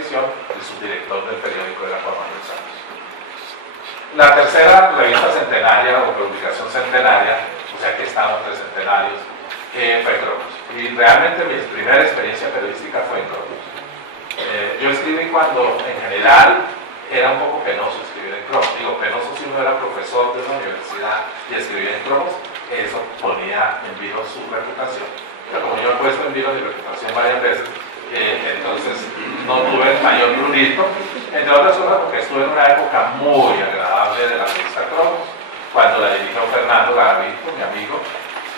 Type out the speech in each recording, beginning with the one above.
Televisión y subdirector del periódico de la Juan Manuel Santos. La tercera revista centenaria o publicación centenaria, o sea que estamos entre centenarios, fue Cromos. Y realmente mi primera experiencia periodística fue en Cromos. Yo escribí cuando en general era un poco penoso escribir en Cromos. Digo, penoso si uno era profesor de una universidad y escribía en Cromos, eso ponía en vilo su reputación. Pero como yo he puesto en vilo mi reputación varias veces, entonces no tuve el mayor prurito, entre otras cosas porque estuve en una época muy agradable de la revista Cromos, cuando la dirigió Fernando Garavito, mi amigo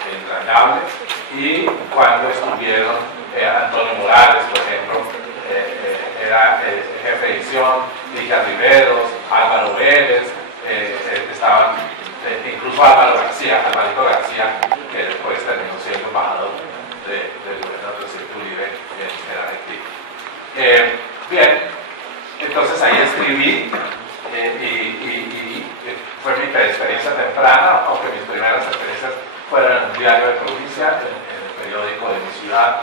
entrañable, y cuando estuvieron Antonio Morales, por ejemplo, era jefe de edición, Ligia Riveros, Álvaro Vélez, estaban incluso Alvarito García, que después terminó siendo embajador del gobierno del presidente Uribe en Argentina. Bien, entonces ahí escribí y fue mi experiencia temprana, aunque mis primeras experiencias fueron en un diario de provincia, en el periódico de mi ciudad,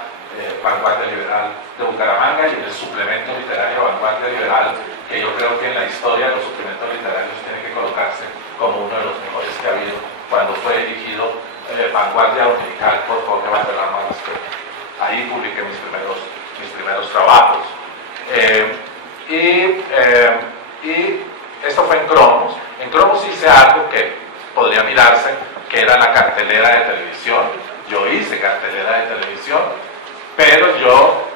Vanguardia Liberal de Bucaramanga, y en el suplemento literario Vanguardia Liberal, que yo creo que en la historia de los suplementos literarios tiene que colocarse como uno de los mejores que ha habido, cuando fue elegido Vanguardia Dominical por Jorge Valderrama. Ahí publiqué mis primeros trabajos. Y esto fue en Cromos. En Cromos hice algo que podría mirarse, que era la cartelera de televisión. Yo hice cartelera de televisión, pero yo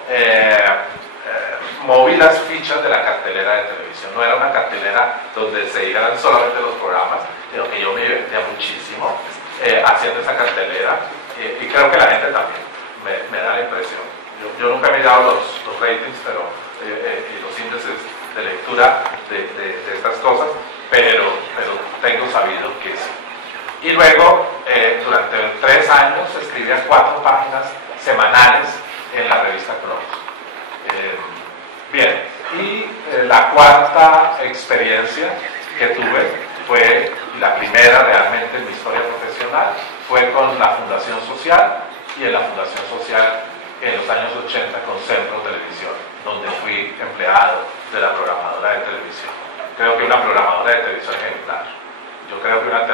moví las fichas de la cartelera de televisión. No era una cartelera donde se dieran solamente los programas, sino que yo me divertía muchísimo haciendo esa cartelera, y creo que la gente también me da la impresión. Yo nunca he mirado los ratings y los índices de lectura de estas cosas, pero tengo sabido que sí. Y luego, durante 3 años, escribía 4 páginas semanales en la revista Cromos. Bien, y la cuarta experiencia que tuve fue la primera realmente en mi historia profesional, fue con la Fundación Social, y en la Fundación Social en los años 80 con Centro Televisión, donde fui empleado de la programadora de televisión. Creo que una programadora de televisión ejemplar. Yo creo que una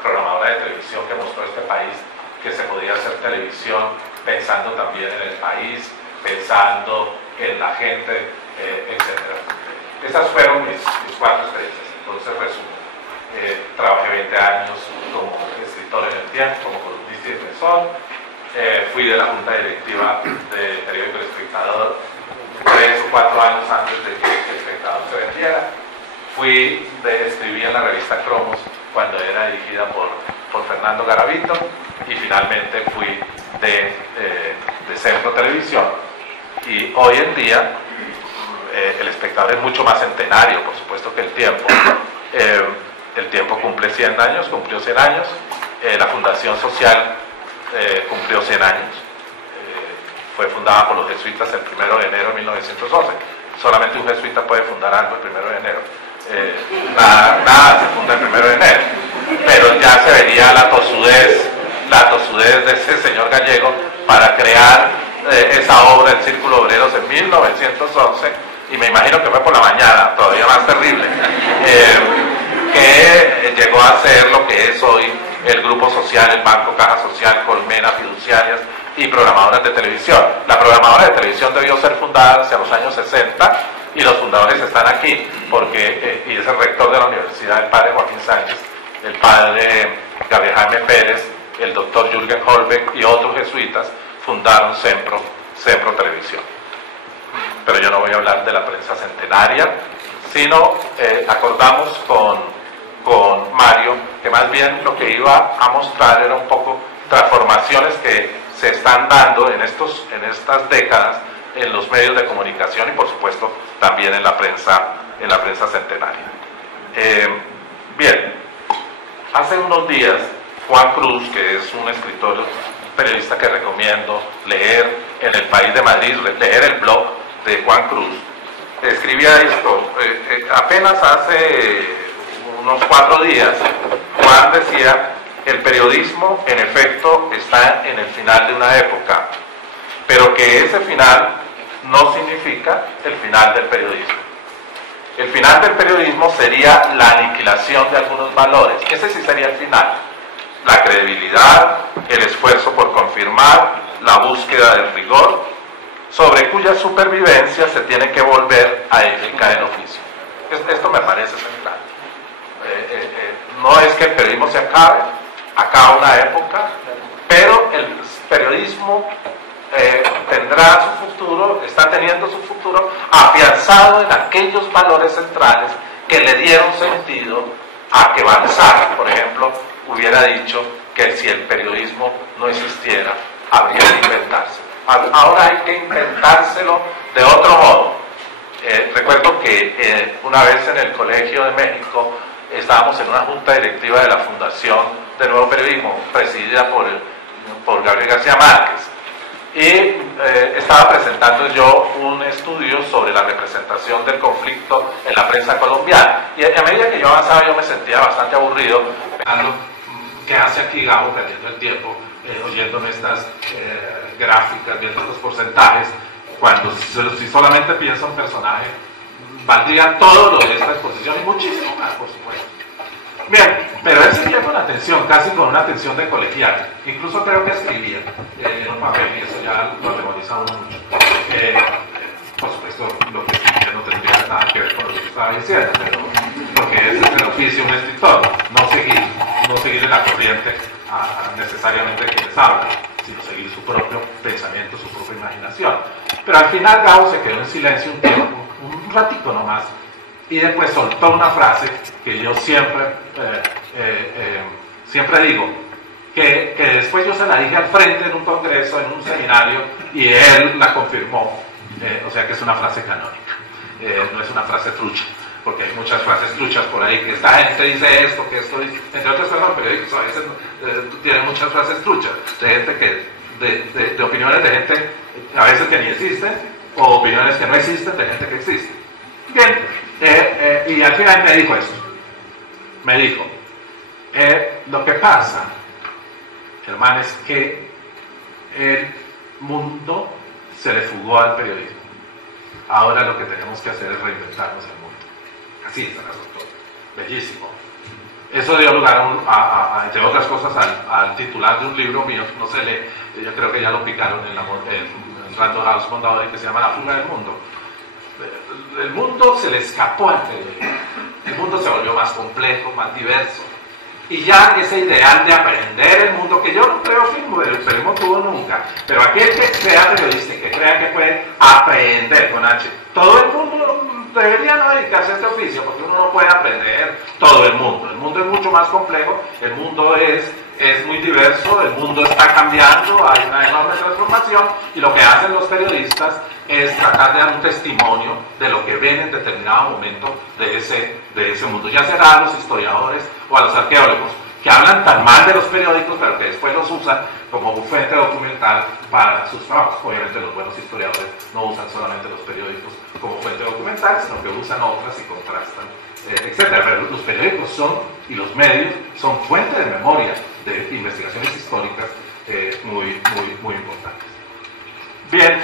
programadora de televisión que mostró a este país que se podía hacer televisión pensando también en el país, pensando en la gente, etc. Estas fueron mis 4 experiencias. Entonces, resumo. Trabajé 20 años como escritor en El Tiempo, como columnista y defensor. Fui de la junta directiva del periódico El Espectador 3 o 4 años antes de que El Espectador se vendiera. Escribí en la revista Cromos cuando era dirigida por Fernando Garavito, y finalmente fui de Centro Televisión. Y hoy en día El Espectador es mucho más centenario, por supuesto, que El Tiempo. El Tiempo cumplió 100 años. La Fundación Social cumplió 100 años. Fue fundada por los jesuitas el 1 de enero de 1911. Solamente un jesuita puede fundar algo el 1 de enero. Nada se funda el 1 de enero. Pero ya se vería la tosudez de ese señor gallego para crear esa obra, El Círculo Obreros, en 1911, y me imagino que fue por la mañana, todavía más terrible, que llegó a ser lo que es hoy el Grupo Social, el Banco Caja Social, Colmena, Fiduciarias y Programadoras de Televisión. La programadora de televisión debió ser fundada hacia los años 60, y los fundadores están aquí, porque, y es el rector de la universidad, el padre Joaquín Sánchez, el padre Gabriel Jaime Pérez, el doctor Jürgen Holbeck y otros jesuitas fundaron Sempro Televisión. Pero yo no voy a hablar de la prensa centenaria, sino acordamos con Mario que más bien lo que iba a mostrar era un poco transformaciones que se están dando en estas décadas en los medios de comunicación, y por supuesto también en la prensa centenaria. Bien, hace unos días Juan Cruz, que es un escritor, periodista que recomiendo leer en El País de Madrid, leer el blog de Juan Cruz, escribía esto. Apenas hace unos 4 días, Juan decía: el periodismo en efecto está en el final de una época, pero que ese final no significa el final del periodismo. El final del periodismo sería la aniquilación de algunos valores. Ese sí sería el final. La credibilidad, el esfuerzo por confirmar, la búsqueda del rigor, sobre cuya supervivencia se tiene que volver a edificar el oficio. Esto me parece central. No es que el periodismo se acabe, acaba una época, pero el periodismo tendrá su futuro, está teniendo su futuro afianzado en aquellos valores centrales que le dieron sentido a que avanzara. Por ejemplo, hubiera dicho que si el periodismo no existiera, habría que inventarse. Ahora hay que inventárselo de otro modo. Recuerdo que una vez en el Colegio de México estábamos en una junta directiva de la Fundación del Nuevo Periodismo, presidida por Gabriel García Márquez, y estaba presentando yo un estudio sobre la representación del conflicto en la prensa colombiana, y a medida que yo avanzaba yo me sentía bastante aburrido pensando qué hace aquí Gabo perdiendo el tiempo oyéndome estas gráficas, viendo estos porcentajes, cuando si solamente piensa un personaje valdría todo lo de esta exposición y muchísimo más, por supuesto. Bien, pero él seguía con atención, casi con una atención de colegial. Incluso creo que escribía en un papel, y eso ya lo memoriza uno mucho. Por supuesto, lo que escribía no tendría nada que ver con lo que estaba diciendo, pero porque ese es el oficio de un escritor, no seguir en la corriente necesariamente de quienes hablan, sino seguir su propio pensamiento, su propia imaginación. Pero al final Gabo se quedó en silencio un tiempo, un ratito nomás, y después soltó una frase que yo siempre digo, que después yo se la dije al frente en un congreso, en un seminario, y él la confirmó, o sea que es una frase canónica, no es una frase trucha, porque hay muchas frases truchas por ahí, que esta gente dice esto, que esto dice, entre otras cosas, los periódicos a veces tienen muchas frases truchas, de gente que, de opiniones de gente a veces que ni existen, o opiniones que no existen de gente que existe. Bien, y al final me dijo esto, me dijo, lo que pasa, hermano, es que el mundo se le fugó al periodismo. Ahora lo que tenemos que hacer es reinventarnos el mundo. Así es el asunto. Bellísimo. Eso dio lugar entre otras cosas, al titular de un libro mío, no se lee, yo creo que ya lo picaron en Random House Mondadori, que se llama La fuga del mundo. El mundo se le escapó al periodismo. El mundo se volvió más complejo, más diverso. Y ya ese ideal de aprender el mundo, que yo no creo que el periodismo tuvo nunca, pero aquel que sea periodista y que crea que puede aprender con H, todo el mundo debería no dedicarse a este oficio, porque uno no puede aprender todo el mundo. El mundo es mucho más complejo, el mundo es muy diverso, el mundo está cambiando, hay una enorme transformación, y lo que hacen los periodistas es tratar de dar un testimonio de lo que ven en determinado momento de ese mundo, ya será a los historiadores o a los arqueólogos, que hablan tan mal de los periódicos, pero que después los usan como fuente documental para sus trabajos. Obviamente los buenos historiadores no usan solamente los periódicos como fuente documental, sino que usan otras y contrastan, etc. Pero los periódicos y los medios son fuente de memoria, de investigaciones históricas muy importantes. Bien,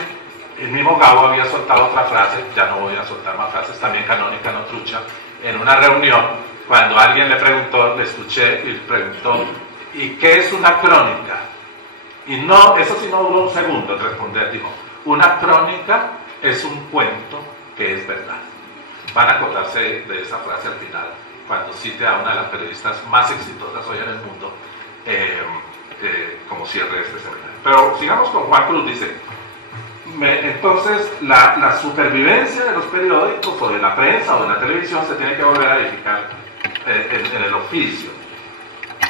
el mismo Gabo había soltado otra frase, ya no voy a soltar más frases, también canónica, no trucha, en una reunión, cuando alguien le preguntó, le escuché y le preguntó, ¿y qué es una crónica? Y no, eso sí no duró un segundo en responder, dijo, una crónica es un cuento que es verdad. Van a acordarse de esa frase al final, cuando cite a una de las periodistas más exitosas hoy en el mundo, como cierre de este seminario. Pero sigamos con Juan Cruz, dice, entonces la supervivencia de los periódicos o de la prensa o de la televisión se tiene que volver a edificar en el oficio.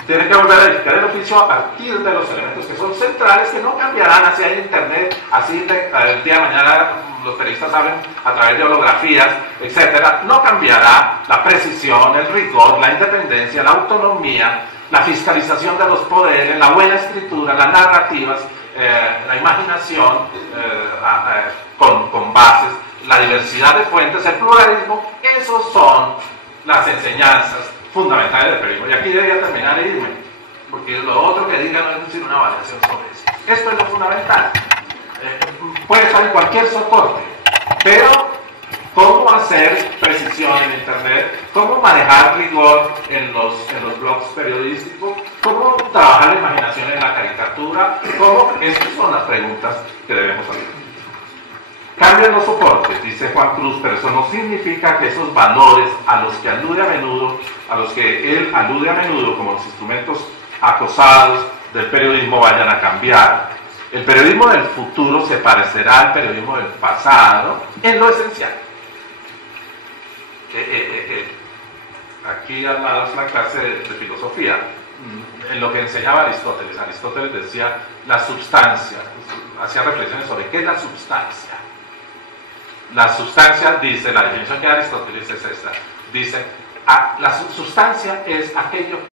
Tiene que volver a edificar el oficio a partir de los elementos que son centrales, que no cambiarán así hay internet, así el día de mañana los periodistas hablan a través de holografías, etcétera. No cambiará la precisión, el rigor, la independencia, la autonomía, la fiscalización de los poderes, la buena escritura, las narrativas, la imaginación con bases, la diversidad de fuentes, el pluralismo. Esos son las enseñanzas fundamentales del periodismo. Y aquí debería terminar e irme, porque lo otro que diga no es decir una variación sobre eso. Esto es lo fundamental. puede estar en cualquier soporte, pero cómo hacer precisión en Internet, cómo manejar rigor en los blogs periodísticos, cómo trabajar la imaginación en la caricatura, estas son las preguntas que debemos hacer. Cambian los soportes, dice Juan Cruz, pero eso no significa que esos valores a los que él alude a menudo como los instrumentos acosados del periodismo vayan a cambiar. El periodismo del futuro se parecerá al periodismo del pasado en lo esencial. Aquí al lado es una clase de filosofía, en lo que enseñaba Aristóteles. Aristóteles decía la substancia, hacía reflexiones sobre qué es la substancia. La substancia, dice, la definición que da Aristóteles es esta, dice, la sustancia es aquello